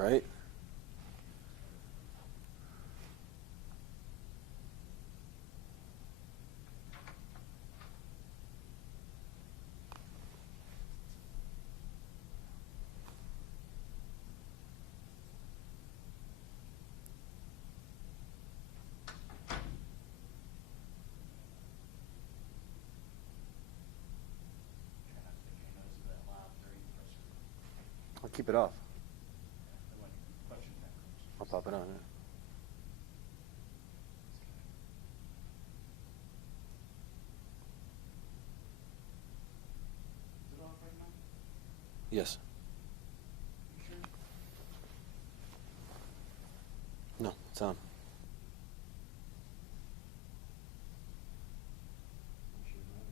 right? Try not to make any noise that loud during Pritzker. I'll keep it off. And when question time comes. I'll pop it on. Yeah. Is it off right now? Yes. You sure? No, it's on. I'm sure not.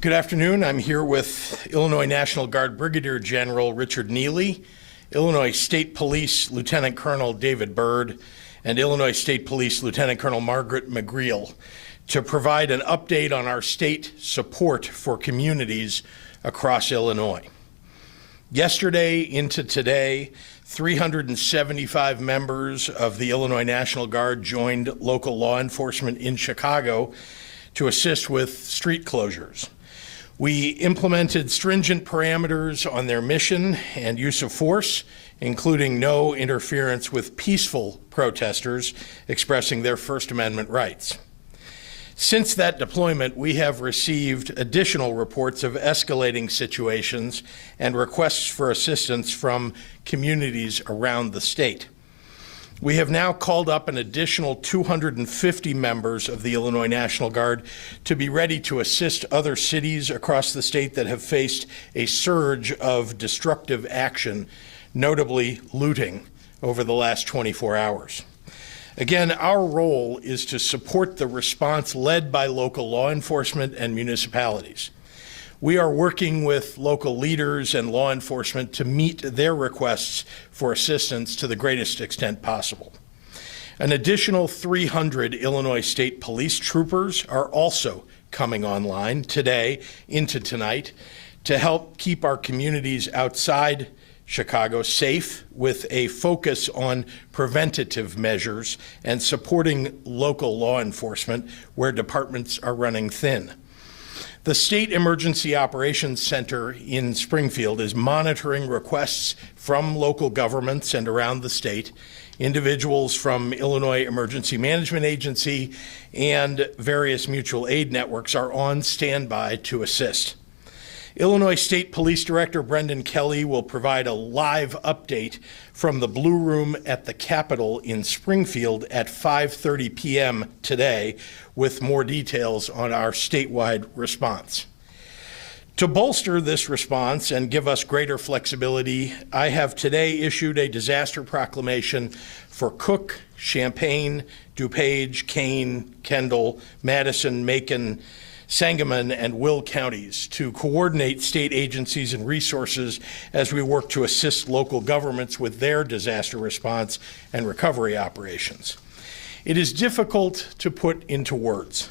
Good afternoon. I'm here with Illinois National Guard Brigadier General Richard Neely, Illinois State Police Lieutenant Colonel David Byrd, and Illinois State Police Lieutenant Colonel Margaret McGreal to provide an update on our state support for communities across Illinois. Yesterday into today, 375 members of the Illinois National Guard joined local law enforcement in Chicago to assist with street closures. We implemented stringent parameters on their mission and use of force, including no interference with peaceful protesters expressing their First Amendment rights. Since that deployment, we have received additional reports of escalating situations and requests for assistance from communities around the state. We have now called up an additional 250 members of the Illinois National Guard to be ready to assist other cities across the state that have faced a surge of destructive action, notably looting, over the last 24 hours. Again, our role is to support the response led by local law enforcement and municipalities. We are working with local leaders and law enforcement to meet their requests for assistance to the greatest extent possible. An additional 300 Illinois State Police troopers are also coming online today into tonight to help keep our communities outside Chicago safe, with a focus on preventative measures and supporting local law enforcement where departments are running thin. The State Emergency Operations Center in Springfield is monitoring requests from local governments and around the state. Individuals from Illinois Emergency Management Agency and various mutual aid networks are on standby to assist. Illinois State Police Director Brendan Kelly will provide a live update from the Blue Room at the Capitol in Springfield at 5:30 p.m. today with more details on our statewide response. To bolster this response and give us greater flexibility, I have today issued a disaster proclamation for Cook, Champaign, DuPage, Kane, Kendall, Madison, Macon, Sangamon, and Will counties to coordinate state agencies and resources as we work to assist local governments with their disaster response and recovery operations. It is difficult to put into words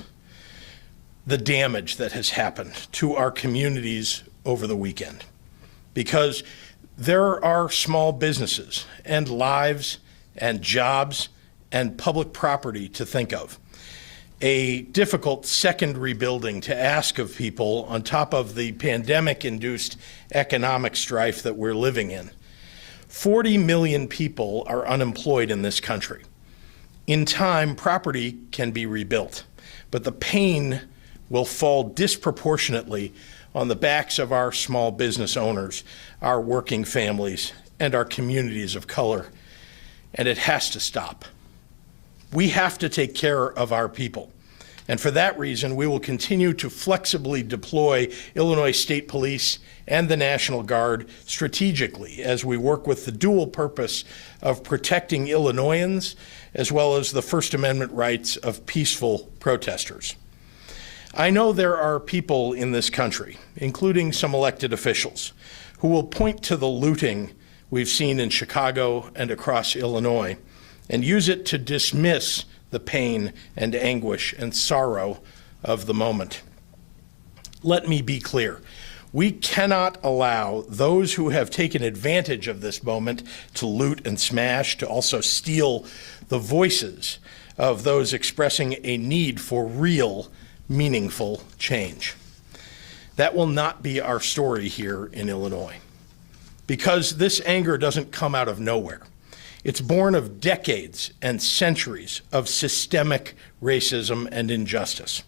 the damage that has happened to our communities over the weekend, because there are small businesses and lives and jobs and public property to think of. A difficult second rebuilding to ask of people on top of the pandemic-induced economic strife that we're living in. 40 million people are unemployed in this country. In time, property can be rebuilt, but the pain will fall disproportionately on the backs of our small business owners, our working families, and our communities of color, and it has to stop. We have to take care of our people. And for that reason, we will continue to flexibly deploy Illinois State Police and the National Guard strategically as we work with the dual purpose of protecting Illinoisans as well as the First Amendment rights of peaceful protesters. I know there are people in this country, including some elected officials, who will point to the looting we've seen in Chicago and across Illinois and use it to dismiss the pain and anguish and sorrow of the moment. Let me be clear. We cannot allow those who have taken advantage of this moment to loot and smash to also steal the voices of those expressing a need for real, meaningful change. That will not be our story here in Illinois, because this anger doesn't come out of nowhere. It's born of decades and centuries of systemic racism and injustice.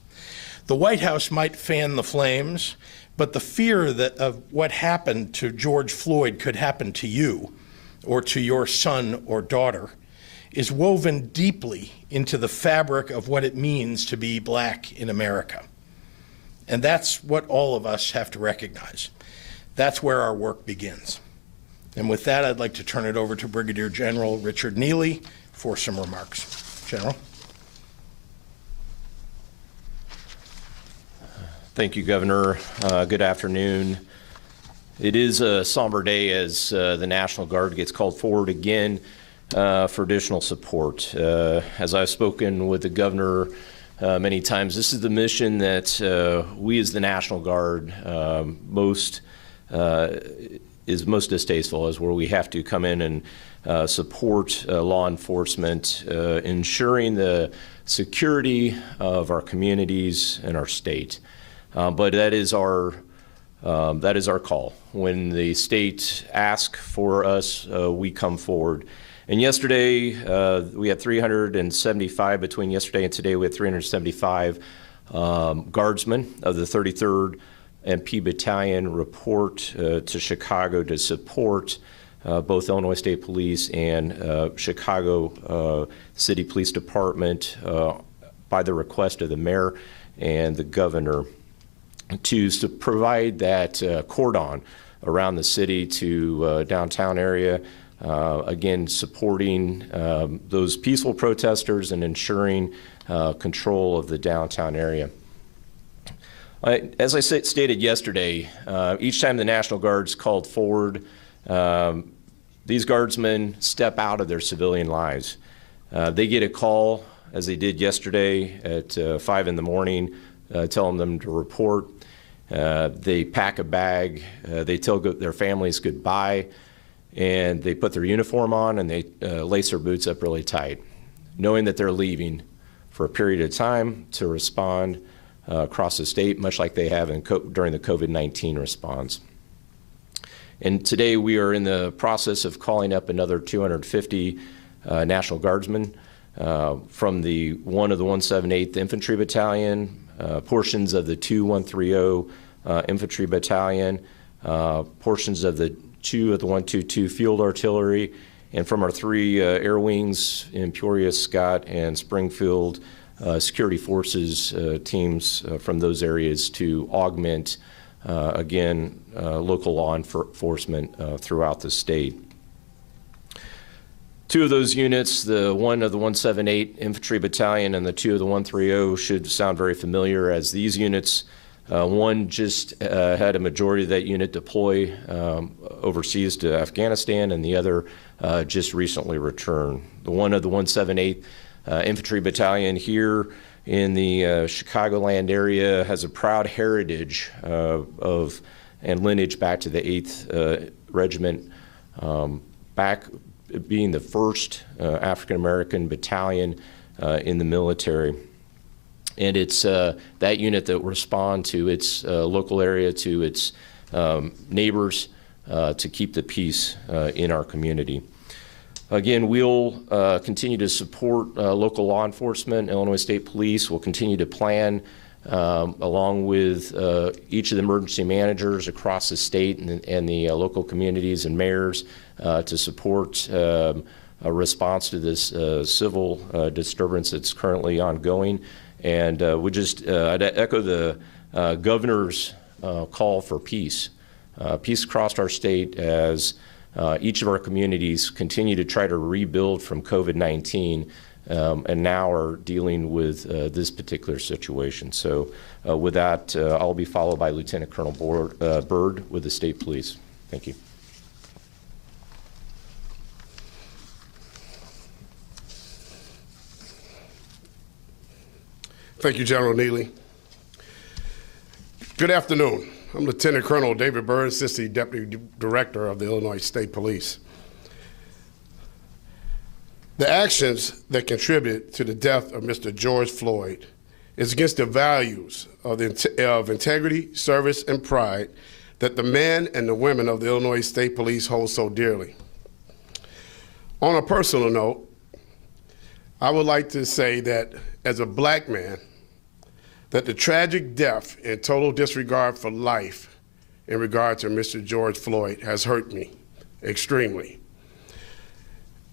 The White House might fan the flames, but the fear that of what happened to George Floyd could happen to you or to your son or daughter is woven deeply into the fabric of what it means to be Black in America. And that's what all of us have to recognize. That's where our work begins. And with that, I'd like to turn it over to Brigadier General Richard Neely for some remarks. General. Thank you, Governor. Good afternoon. It is a somber day as the National Guard gets called forward again for additional support. As I've spoken with the Governor many times, this is the mission that we as the National Guard is most distasteful, is where we have to come in and support law enforcement, ensuring the security of our communities and our state. But that is our call. When the state asks for us, we come forward. And yesterday, we had 375. Between yesterday and today, we had 375 guardsmen of the 33rd MP Battalion report to Chicago to support both Illinois State Police and Chicago City Police Department by the request of the mayor and the governor to provide that cordon around the city to downtown area, again supporting those peaceful protesters and ensuring control of the downtown area. As I stated yesterday, each time the National Guard's called forward, these guardsmen step out of their civilian lives. They get a call, as they did yesterday at 5 in the morning, telling them to report. They pack a bag, they tell their families goodbye, and they put their uniform on and they lace their boots up really tight, knowing that they're leaving for a period of time to respond across the state, much like they have during the COVID-19 response. And today we are in the process of calling up another 250 National Guardsmen from the 178th Infantry Battalion, portions of the 2130 Infantry Battalion, portions of the 2 of the 122 Field Artillery, and from our 3 air wings in Peoria, Scott, and Springfield, security forces teams from those areas to augment, again, local law enforcement throughout the state. 2 of those units, the 1 of the 178 Infantry Battalion and the 2 of the 130, should sound very familiar, as these units, one just had a majority of that unit deploy overseas to Afghanistan, and the other just recently returned. The 1 of the 178 Infantry Battalion here in the Chicagoland area has a proud heritage and lineage back to the 8th Regiment, back being the first African-American battalion in the military. And it's that unit that will respond to its local area, to its neighbors, to keep the peace in our community. Again, we'll continue to support local law enforcement. Illinois State Police will continue to plan along with each of the emergency managers across the state and the local communities and mayors to support a response to this civil disturbance that's currently ongoing. And I'd echo the governor's call for peace. Peace across our state as each of our communities continue to try to rebuild from COVID-19 and now are dealing with this particular situation. So with that, I'll be followed by Lieutenant Colonel Byrd with the State Police. Thank you. Thank you, General Neely. Good afternoon. I'm Lieutenant Colonel David Byrd, Assistant Deputy Director of the Illinois State Police. The actions that contributed to the death of Mr. George Floyd is against the values of integrity, service, and pride that the men and the women of the Illinois State Police hold so dearly. On a personal note, I would like to say that as a black man, that the tragic death and total disregard for life in regard to Mr. George Floyd has hurt me extremely.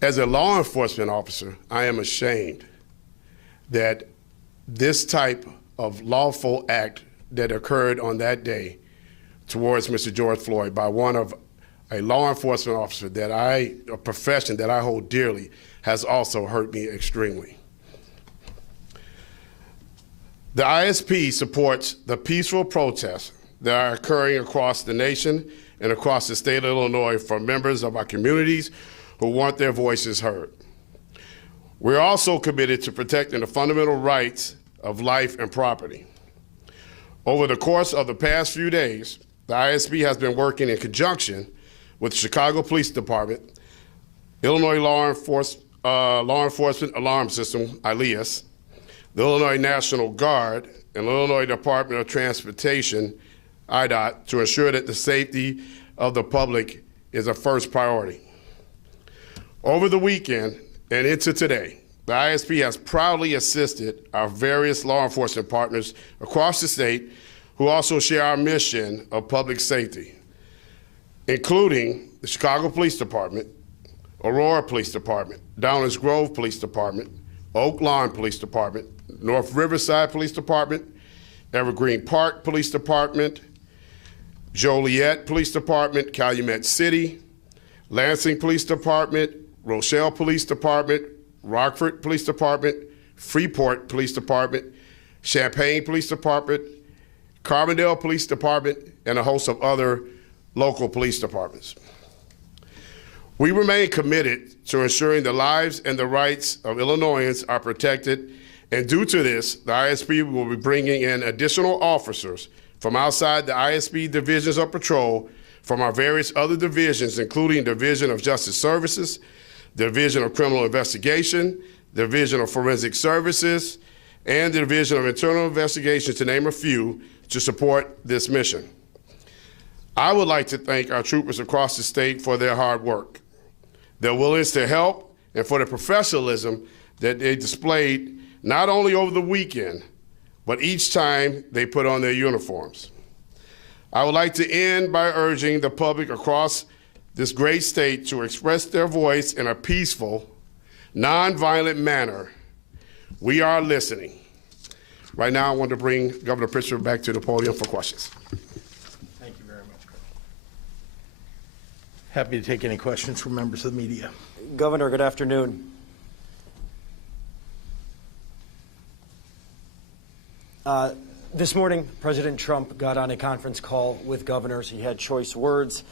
As a law enforcement officer, I am ashamed that this type of lawful act that occurred on that day towards Mr. George Floyd by one of a law enforcement officer a profession that I hold dearly, has also hurt me extremely. The ISP supports the peaceful protests that are occurring across the nation and across the state of Illinois from members of our communities who want their voices heard. We're also committed to protecting the fundamental rights of life and property. Over the course of the past few days, the ISP has been working in conjunction with the Chicago Police Department, Illinois Law Enforcement Alarm System, ILEAS, the Illinois National Guard, and the Illinois Department of Transportation, IDOT, to ensure that the safety of the public is a first priority. Over the weekend and into today, the ISP has proudly assisted our various law enforcement partners across the state who also share our mission of public safety, including the Chicago Police Department, Aurora Police Department, Downers Grove Police Department, Oak Lawn Police Department, North Riverside Police Department, Evergreen Park Police Department, Joliet Police Department, Calumet City, Lansing Police Department, Rochelle Police Department, Rockford Police Department, Freeport Police Department, Champaign Police Department, Carbondale Police Department, and a host of other local police departments. We remain committed to ensuring the lives and the rights of Illinoisans are protected, and due to this, the ISP will be bringing in additional officers from outside the ISP divisions of patrol from our various other divisions, including Division of Justice Services, Division of Criminal Investigation, Division of Forensic Services, and the Division of Internal Investigation, to name a few, to support this mission. I would like to thank our troopers across the state for their hard work, their willingness to help, and for the professionalism that they displayed not only over the weekend, but each time they put on their uniforms. I would like to end by urging the public across this great state to express their voice in a peaceful, nonviolent manner. We are listening. Right now, I want to bring Governor Pritzker back to the podium for questions. Thank you very much, Governor. Happy to take any questions from members of the media. Governor, good afternoon. This morning, President Trump got on a conference call with governors. He had choice words,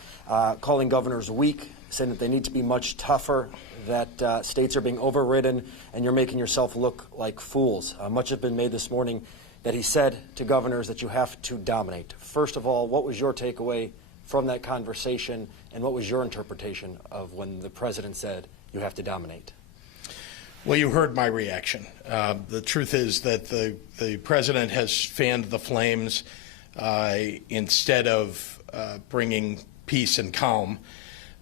calling governors weak, saying that they need to be much tougher, that states are being overridden, and you're making yourself look like fools. Much has been made this morning that he said to governors that you have to dominate. First of all, what was your takeaway from that conversation, and what was your interpretation of when the president said you have to dominate? Well, you heard my reaction. The truth is that the president has fanned the flames instead of bringing peace and calm.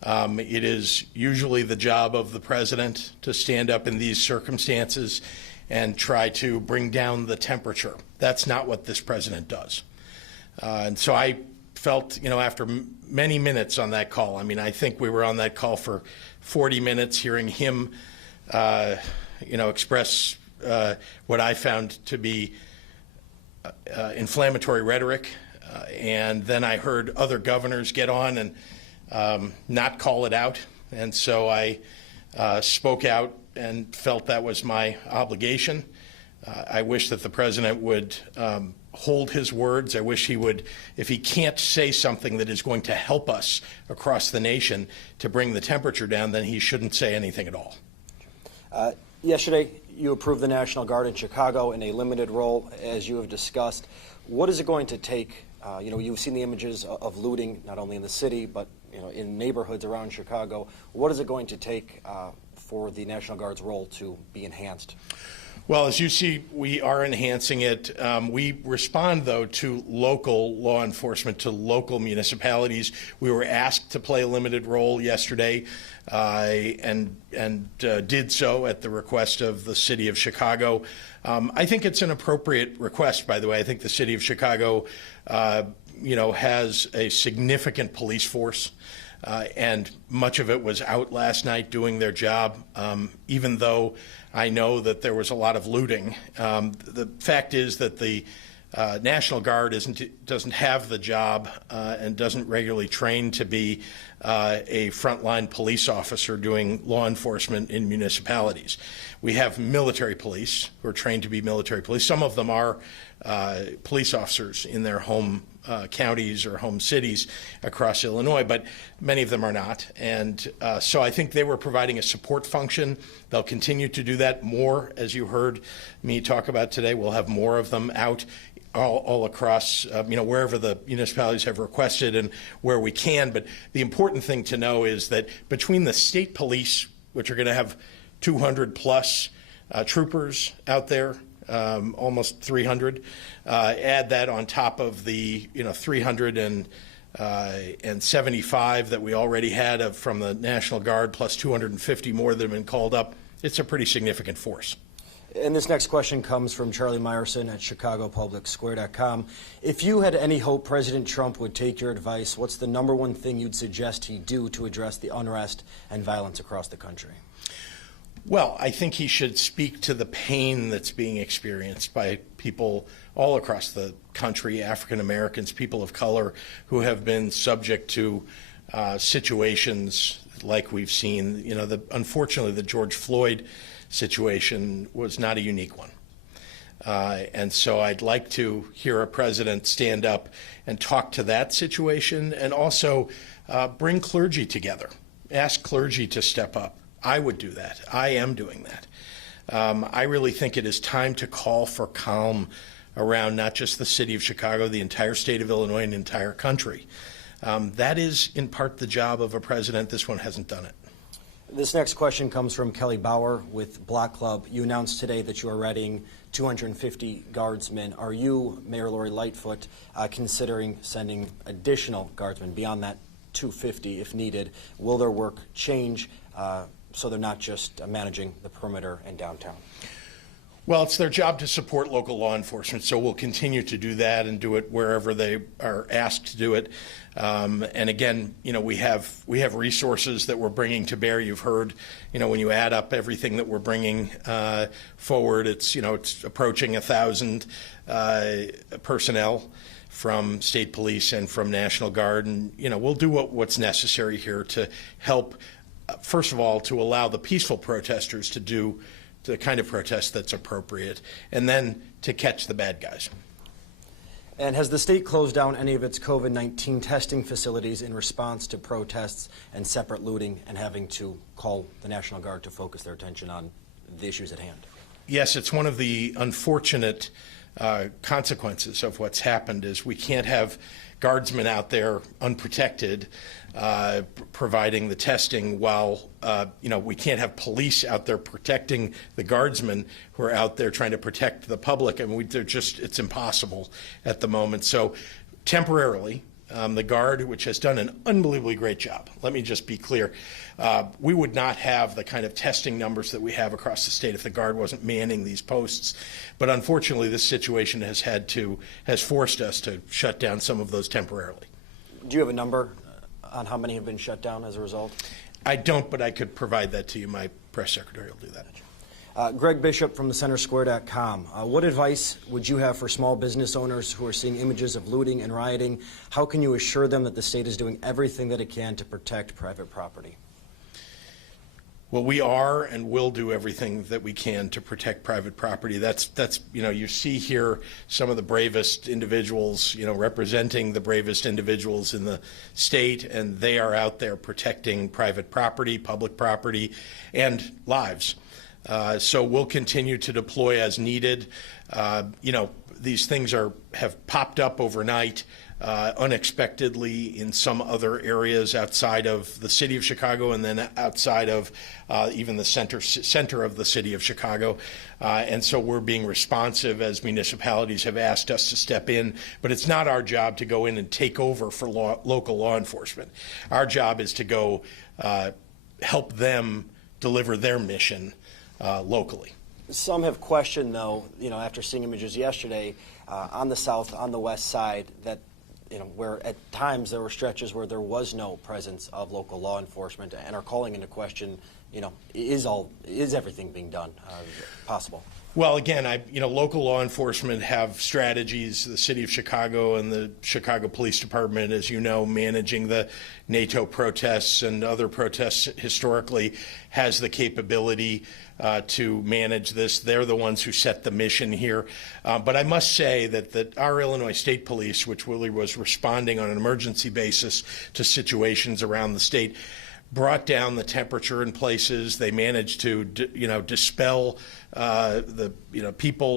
It is usually the job of the president to stand up in these circumstances and try to bring down the temperature. That's not what this president does. And so I felt, after many minutes on that call, I think we were on that call for 40 minutes hearing him express what I found to be inflammatory rhetoric. And then I heard other governors get on and not call it out. And so I spoke out and felt that was my obligation. I wish that the president would hold his words. I wish he would, if he can't say something that is going to help us across the nation to bring the temperature down, then he shouldn't say anything at all. Yesterday, you approved the National Guard in Chicago in a limited role, as you have discussed. What is it going to take? You've seen the images of looting, not only in the city, but in neighborhoods around Chicago. What is it going to take for the National Guard's role to be enhanced? Well, as you see, we are enhancing it. We respond, though, to local law enforcement, to local municipalities. We were asked to play a limited role yesterday and did so at the request of the city of Chicago. I think it's an appropriate request, by the way. I think the city of Chicago, has a significant police force. And much of it was out last night doing their job, even though I know that there was a lot of looting. The fact is that the National Guard doesn't have the job and doesn't regularly train to be a frontline police officer doing law enforcement in municipalities. We have military police who are trained to be military police. Some of them are police officers in their home counties or home cities across Illinois, but many of them are not. And so I think they were providing a support function. They'll continue to do that more, as you heard me talk about today. We'll have more of them out all across, wherever the municipalities have requested and where we can. But the important thing to know is that between the state police, which are going to have 200 plus troopers out there, almost 300. Add that on top of the 375 that we already had from the National Guard, plus 250 more that have been called up. It's a pretty significant force. And this next question comes from Charlie Meyerson at ChicagoPublicSquare.com. If you had any hope President Trump would take your advice, what's the number one thing you'd suggest he do to address the unrest and violence across the country? Well, I think he should speak to the pain that's being experienced by people all across the country, African Americans, people of color, who have been subject to situations like we've seen. Unfortunately, the George Floyd situation was not a unique one. And so I'd like to hear a president stand up and talk to that situation, and also bring clergy together, ask clergy to step up. I would do that. I am doing that. I really think it is time to call for calm around not just the city of Chicago, the entire state of Illinois, and the entire country. That is, in part, the job of a president. This one hasn't done it. This next question comes from Kelly Bauer with Block Club. You announced today that you are readying 250 guardsmen. Are you, Mayor Lori Lightfoot, considering sending additional guardsmen beyond that 250 if needed? Will their work change so they're not just managing the perimeter and downtown? Well, it's their job to support local law enforcement, so we'll continue to do that and do it wherever they are asked to do it. And again, we have resources that we're bringing to bear. You've heard, when you add up everything that we're bringing forward, it's approaching 1,000 personnel from state police and from National Guard, and we'll do what's necessary here to help. First of all, to allow the peaceful protesters to do the kind of protest that's appropriate, and then to catch the bad guys. And has the state closed down any of its COVID-19 testing facilities in response to protests and separate looting and having to call the National Guard to focus their attention on the issues at hand? Yes, it's one of the unfortunate consequences of what's happened is we can't have guardsmen out there unprotected providing the testing while, we can't have police out there protecting the guardsmen who are out there trying to protect the public. I mean, it's impossible at the moment. So temporarily, the Guard, which has done an unbelievably great job, let me just be clear, we would not have the kind of testing numbers that we have across the state if the Guard wasn't manning these posts. But unfortunately, this situation has forced us to shut down some of those temporarily. Do you have a number on how many have been shut down as a result? I don't, but I could provide that to you. My press secretary will do that. Greg Bishop from thecentersquare.com. What advice would you have for small business owners who are seeing images of looting and rioting? How can you assure them that the state is doing everything that it can to protect private property? Well, we are and will do everything that we can to protect private property. That's you see here some of the bravest individuals, representing the bravest individuals in the state, and they are out there protecting private property, public property, and lives. So we'll continue to deploy as needed. These things have popped up overnight. Unexpectedly in some other areas outside of the city of Chicago, and then outside of even the center of the city of Chicago. And so we're being responsive as municipalities have asked us to step in. But it's not our job to go in and take over for local law enforcement. Our job is to go help them deliver their mission locally. Some have questioned, though, after seeing images yesterday on the south, on the west side, that where at times there were stretches where there was no presence of local law enforcement, and are calling into question, is everything being done possible? Well, again, local law enforcement have strategies. The city of Chicago and the Chicago Police Department, as you know, managing the NATO protests and other protests historically, has the capability to manage this. They're the ones who set the mission here. But I must say that our Illinois State Police, which really was responding on an emergency basis to situations around the state, brought down the temperature in places. They managed to, dispel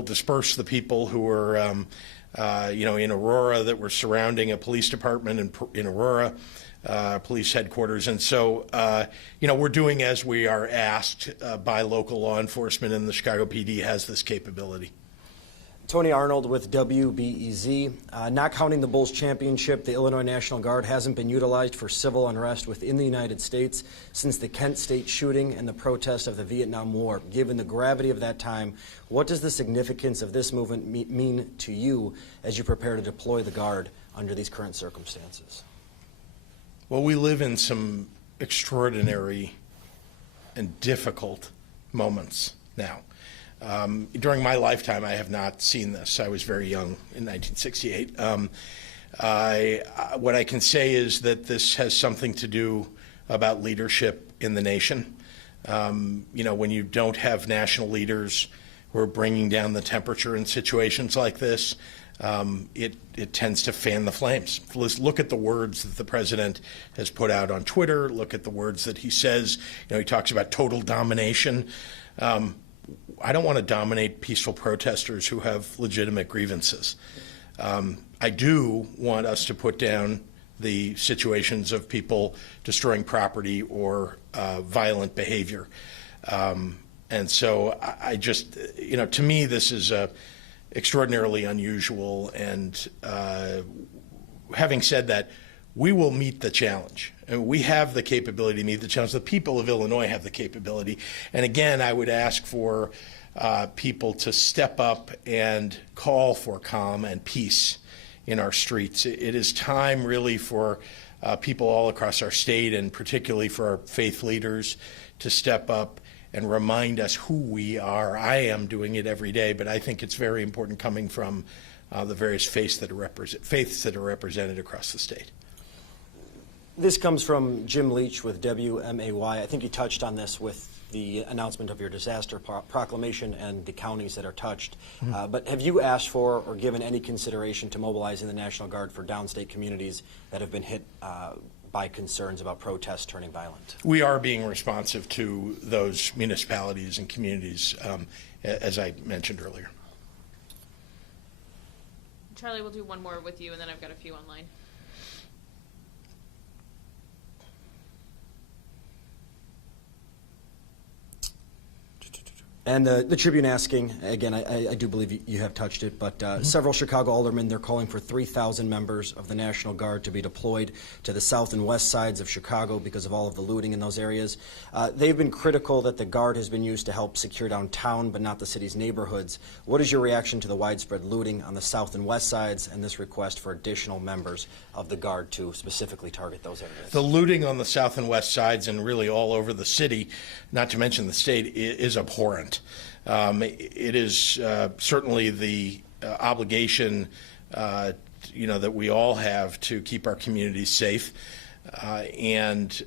disperse the people who were, in Aurora, that were surrounding a police department in Aurora, police headquarters. And so, we're doing as we are asked by local law enforcement, and the Chicago PD has this capability. Tony Arnold with WBEZ. Not counting the Bulls championship, the Illinois National Guard hasn't been utilized for civil unrest within the United States since the Kent State shooting and the protest of the Vietnam War. Given the gravity of that time, what does the significance of this movement mean to you as you prepare to deploy the Guard under these current circumstances? Well, we live in some extraordinary and difficult moments now. During my lifetime, I have not seen this. I was very young in 1968. What I can say is that this has something to do about leadership in the nation. When you don't have national leaders who are bringing down the temperature in situations like this, it tends to fan the flames. Look at the words that the president has put out on Twitter. Look at the words that he says. He talks about total domination. I don't want to dominate peaceful protesters who have legitimate grievances. I do want us to put down the situations of people destroying property or violent behavior. And so I just, to me, this is extraordinarily unusual. And having said that, we will meet the challenge. And we have the capability to meet the challenge. The people of Illinois have the capability. And again, I would ask for people to step up and call for calm and peace in our streets. It is time really for people all across our state, and particularly for our faith leaders, to step up and remind us who we are. I am doing it every day, but I think it's very important coming from the various faiths that are represented across the state. This comes from Jim Leach with WMAY. I think you touched on this with the announcement of your disaster proclamation and the counties that are touched. But have you asked for or given any consideration to mobilizing the National Guard for downstate communities that have been hit by concerns about protests turning violent? We are being responsive to those municipalities and communities, as I mentioned earlier. Charlie, we'll do one more with you, and then I've got a few online. And the Tribune asking, again, I do believe you have touched it, but several Chicago aldermen, they're calling for 3,000 members of the National Guard to be deployed to the south and west sides of Chicago because of all of the looting in those areas. They've been critical that the Guard has been used to help secure downtown, but not the city's neighborhoods. What is your reaction to the widespread looting on the south and west sides and this request for additional members of the Guard to specifically target those areas? The looting on the south and west sides and really all over the city, not to mention the state, is abhorrent. It is certainly the obligation, that we all have to keep our communities safe. And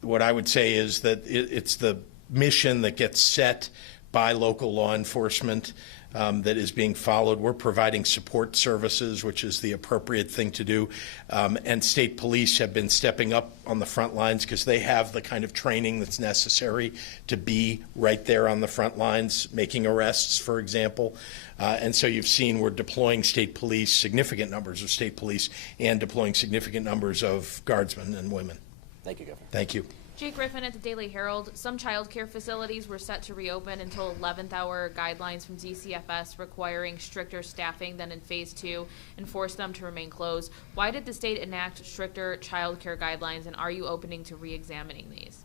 what I would say is that it's the mission that gets set by local law enforcement that is being followed. We're providing support services, which is the appropriate thing to do. And state police have been stepping up on the front lines because they have the kind of training that's necessary to be right there on the front lines, making arrests, for example. And so you've seen we're deploying state police, significant numbers of state police, and deploying significant numbers of guardsmen and women. Thank you, Governor. Thank you. Jake Griffin at the Daily Herald. Some child care facilities were set to reopen until 11th hour guidelines from DCFS requiring stricter staffing than in phase 2 and forced them to remain closed. Why did the state enact stricter child care guidelines, and are you opening to re-examining these?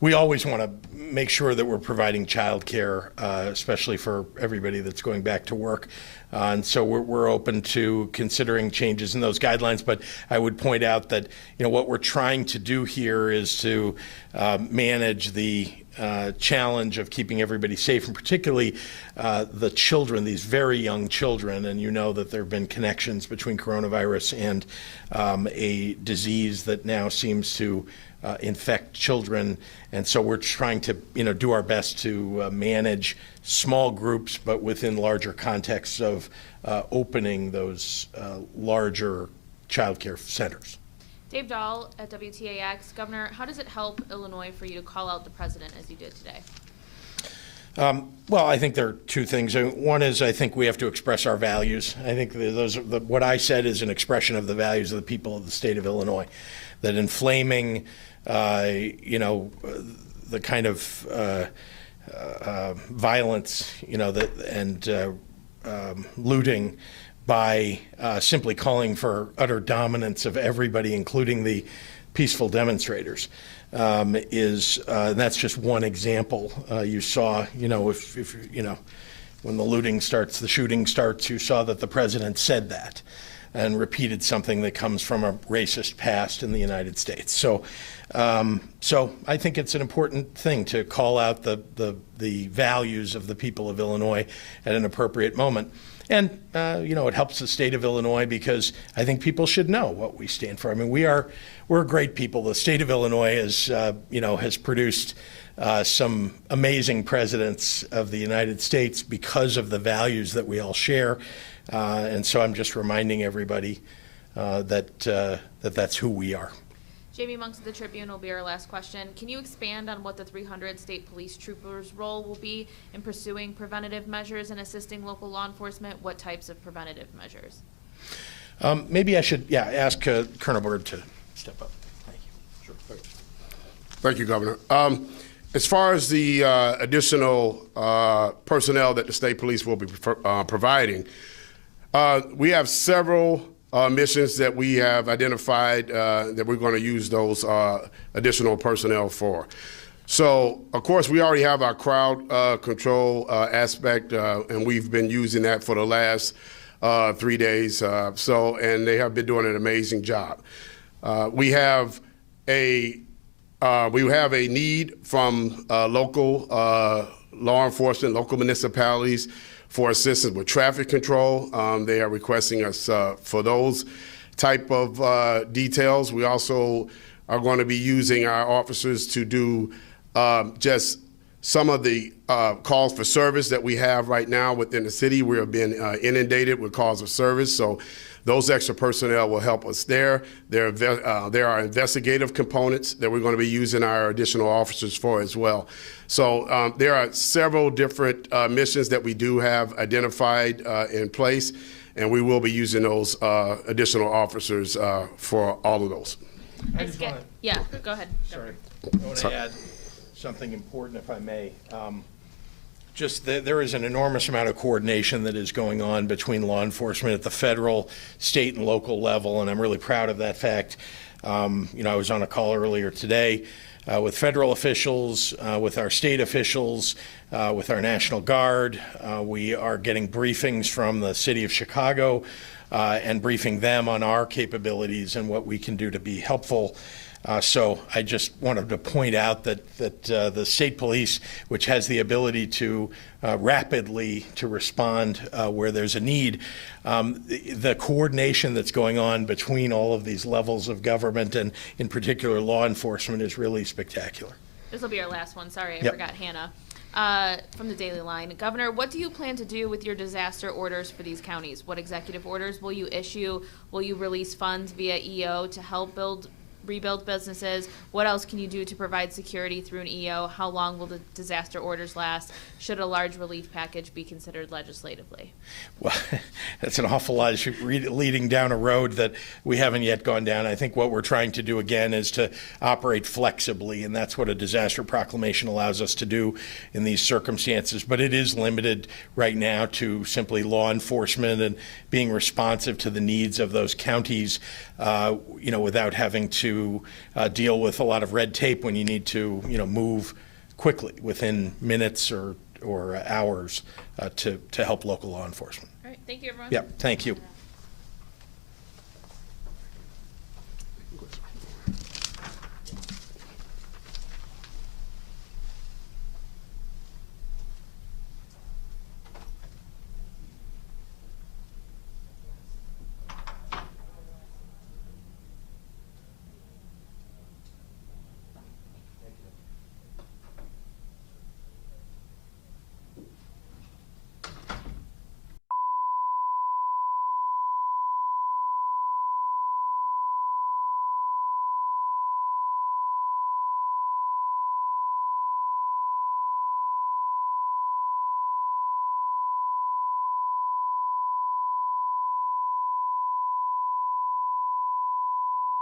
We always want to make sure that we're providing child care, especially for everybody that's going back to work. And so we're open to considering changes in those guidelines. But I would point out that what we're trying to do here is to manage the challenge of keeping everybody safe, and particularly the children, these very young children. And you know that there have been connections between coronavirus and a disease that now seems to infect children. And so we're trying to, do our best to manage small groups, but within larger contexts of opening those larger child care centers. Dave Dahl at WTAX. Governor, how does it help Illinois for you to call out the president as you did today? Well, I think there are two things. One is I think we have to express our values. I think what I said is an expression of the values of the people of the state of Illinois. That inflaming, the kind of violence, and looting by simply calling for utter dominance of everybody, including the peaceful demonstrators, that's just one example. You saw, if when the looting starts, the shooting starts, you saw that the president said that and repeated something that comes from a racist past in the United States. So I think it's an important thing to call out the values of the people of Illinois at an appropriate moment. And, it helps the state of Illinois because I think people should know what we stand for. I mean, we're great people. The state of Illinois has produced some amazing presidents of the United States because of the values that we all share. And so I'm just reminding everybody that's who we are. Jamie Monks of the Tribune will be our last question. Can you expand on what the 300 state police troopers' role will be in pursuing preventative measures and assisting local law enforcement? What types of preventative measures? Maybe I should, ask Colonel Byrd to step up. Thank you. Sure. Thank you, Governor. As far as the additional personnel that the state police will be providing, we have several missions that we have identified that we're going to use those additional personnel for. So, of course, we already have our crowd control aspect, and we've been using that for the last 3 days. And they have been doing an amazing job. We have a need from local law enforcement, local municipalities, for assistance with traffic control. They are requesting us for those type of details. We also are going to be using our officers to do just some of the calls for service that we have right now within the city. We have been inundated with calls of service, so those extra personnel will help us there. There are investigative components that we're going to be using our additional officers for as well. So there are several different missions that we do have identified in place, and we will be using those additional officers for all of those. I just wanna, Go ahead. sorry, I want to add something important, if I may. There is an enormous amount of coordination that is going on between law enforcement at the federal, state, and local level, and I'm really proud of that fact. I was on a call earlier today with federal officials, with our state officials, with our National Guard. We are getting briefings from the city of Chicago and briefing them on our capabilities and what we can do to be helpful. So I just wanted to point out that the state police, which has the ability to rapidly to respond where there's a need, the coordination that's going on between all of these levels of government and in particular law enforcement is really spectacular. This will be our last one. Sorry, I Yep. forgot Hannah. From the Daily Line. Governor, what do you plan to do with your disaster orders for these counties? What executive orders will you issue? Will you release funds via EO to help rebuild businesses? What else can you do to provide security through an EO? How long will the disaster orders last? Should a large relief package be considered legislatively? Well, that's an awful lot leading down a road that we haven't yet gone down. I think what we're trying to do again is to operate flexibly, and that's what a disaster proclamation allows us to do in these circumstances. But it is limited right now to simply law enforcement and being responsive to the needs of those counties, without having to deal with a lot of red tape when you need to, move quickly within minutes or hours to help local law enforcement. All right, thank you, everyone. Yeah, thank you.